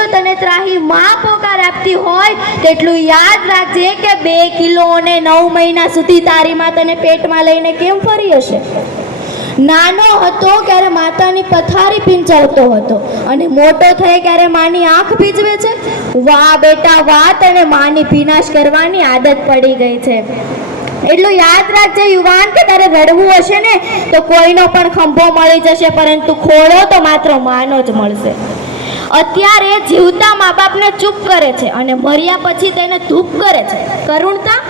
જો તને ત્રાહી માં પોકાર આપતી હોય તેટલું યાદ રાખજે કે 2 કિલો અને 9 મહિના સુધી તારી માં તને પેટમાં લઈને કેમ ફરી હશે. નાનો હતો ત્યારે માતાની પથારી પીંચાવતો હતો અને મોટો થઈ ત્યારે માની આંખ ભીજવે છે. વાહ બેટા વાહ, તને માની ભીનાશ કરવાની આદત પડી ગઈ છે. એટલું યાદ રાખજે યુવાન કે તારે રડવું હશે ને તો કોઈનો પણ ખંભો મળી જશે, પરંતુ ખોળો તો માત્ર માનો જ મળશે. અત્યારે જીવતા મા બાપને ચૂપ કરે છે અને મર્યા પછી તેને ધૂપ કરે છે. કરુણતા,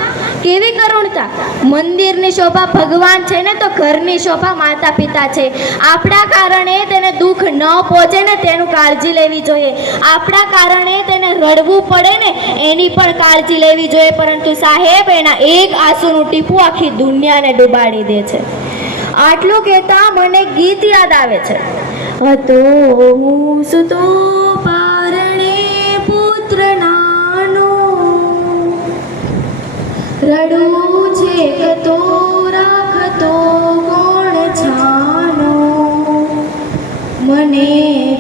કેવી કરુણતા! મંદિરની શોભા ભગવાન છે ને તો ઘરની શોભા માતા પિતા છે. આપણા કારણે તેને દુઃખ ન પહોંચે ને તેનું કાળજી લેવી જોઈએ. આપણા કારણે તેને રડવું પડે ને એની પણ કાળજી લેવી જોઈએ. પરંતુ સાહેબ, એના એક આંસુનું ટીપું આખી દુનિયાને ડૂબાડી દે છે. આટલું કહેતા મને ગીત યાદ આવે છે. હતો હું સુતો પારણે પુત્ર નાનો, રડું છે કતો રાખતો કોણ છાનો, મને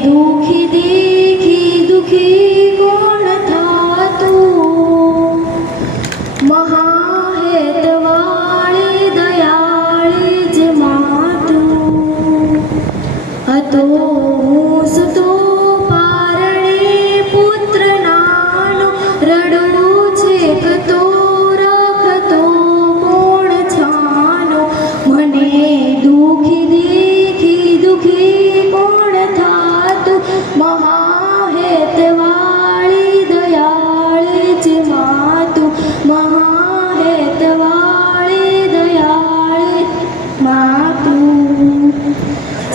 દુખી દેખી દુખી કોણ થાતું, મહાહેતવાળી દયાળી જ માતું. હતો હું સુતો પારણે પુત્ર નાનો, રડું છે કતો રાખતો કોણ છાનો, મને દુખી દેખી દુખી કોણ થાતું, મહાહેતવાળી દયાળી જ માતું, મહાહેતવાળી દયાળી માતું.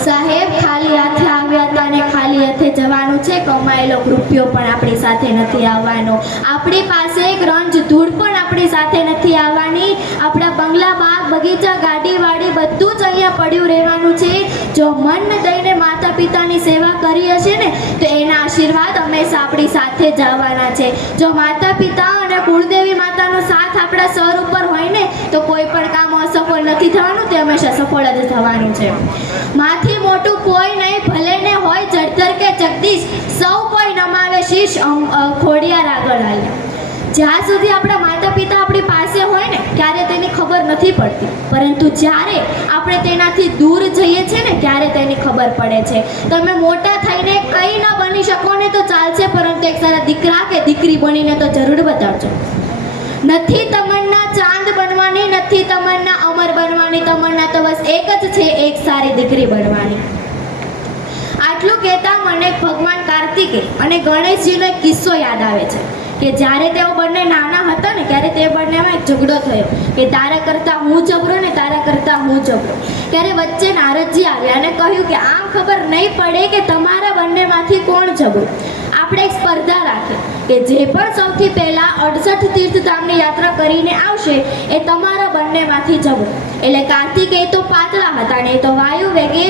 સાહેબ, ખાલી હાથે આવ્યા હતા અને ખાલી હાથે જવાનું છે. કમાયેલો રૂપિયો પણ આપણી સાથે નથી આવવાનો. આપણી પાસે એક રંજ ધૂળ પણ આપણી સાથે નથી આવવાની. આપણા બંગલા, બાગ, બગીચા, ગાડી વાડી બધું જ અહીંયા પડ્યું રહેવાનું છે. જો મન દઈને માતા પિતાની સેવા કરી હશે ને તો એના આશીર્વાદ હંમેશા આપણી સાથે જ આવવાના છે. જો માતા પિતા અને કુળદેવી માતાનો સાથ આપણા સર ઉપર હોય ને તો કોઈ પણ કામ અસફળ નથી થવાનું, તે હંમેશા સફળ જ થવાનું છે. માથી મોટું કોઈ નહીં, ભલે ને હોય જળધર કે જગદીશ, સૌ કોઈ નમાવે શીશ ખોડિયાર આગળ હાલ્યા. જ્યાં સુધી આપણા માતા પિતા આપણી પાસે હોય ને ત્યારે તેની ખબર નથી પડતી, પરંતુ જ્યારે આપણે તેનાથી દૂર જઈએ છીએ ને ત્યારે તેની ખબર પડે છે. તમે મોટા થઈને કંઈ ન બની શકો ને તો ચાલશે, પરંતુ એક સારા દીકરા કે દીકરી બનીને તો જરૂર બતાવજો. નથી તમન્ના ચાંદ બનવાની, નથી તમન્ના અમર બનવાની, તમન્ના તો બસ એક જ છે, એક સારી દીકરી બનવાની. આટલું કહેતા મને ભગવાન કાર્તિકે અને ગણેશજીનો એક કિસ્સો યાદ આવે છે કે જ્યારે તેઓ બંને નાના હતા ને ત્યારે તે બંનેમાં એક ઝઘડો થયો કે તારા કરતાં હું જબરો ને તારા કરતાં હું જબરો. ત્યારે વચ્ચે નારદજી આવ્યા અને કહ્યું કે આમ ખબર નહીં પડે કે તમારા બંનેમાંથી કોણ જબરું. આપણે એક સ્પર્ધા રાખીએ કે જે પણ સૌથી પહેલાં 68 તીર્થધામની યાત્રા કરીને આવશે એ તમારા બંનેમાંથી જબરો. એટલે કાર્તિકેય તો પાતળા હતા ને એ તો વાયુ વેગે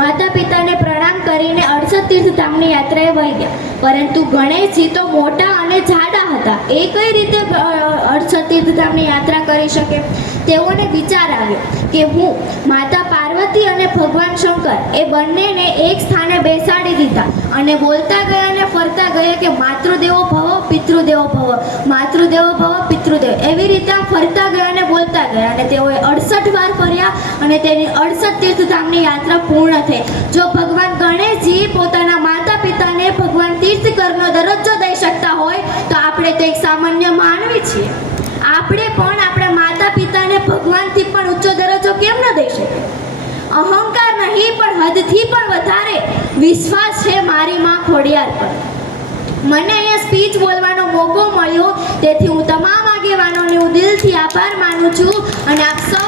માતા પિતાને પ્રણામ કરીને 68 તીર્થધામની યાત્રાએ વહી ગયા. પરંતુ ગણેશજી તો મોટા અને જાડા હતા, એ કઈ રીતે 68 તીર્થધામની યાત્રા કરી શકે? તેઓને વિચાર આવ્યો કે હું માતા પાર્વતી અને ભગવાન શંકર એ બંનેને એક સ્થાને બેસાડી દીધા અને બોલતા ગયા અને ફરતા ગયા કે માતૃદેવો ભવ પિતૃદેવો ભવ, માતૃદેવો ભવ પિતૃદેવ, એવી રીતે આમ ફરતા ગયા અને બોલતા ગયા અને તેઓએ 68 વાર ફર્યા અને તેની 68 તીર્થધામની યાત્રા પૂર્ણ થઈ. જો ભગવાન ગણેશજી પોતાના માતા પિતાને ભગવાન તીર્થકરનો દરજ્જો દઈ શકતા હોય તો આપણે તો એક સામાન્ય માનવી છીએ. આપણે પણ આપણા માતા પિતાને ભગવાનથી પણ ઊંચો દરજ્જો કેમ ન દઈ શકીએ? અહંકાર નહીં પણ હદથી પણ વધારે વિશ્વાસ છે મારી માં ખોડિયાર પર. મને અહીંયા સ્પીચ બોલવાનો મોકો મળ્યો, તેથી હું તમામ આગેવાનોને હું દિલથી આભાર માનું છું અને આપ સૌ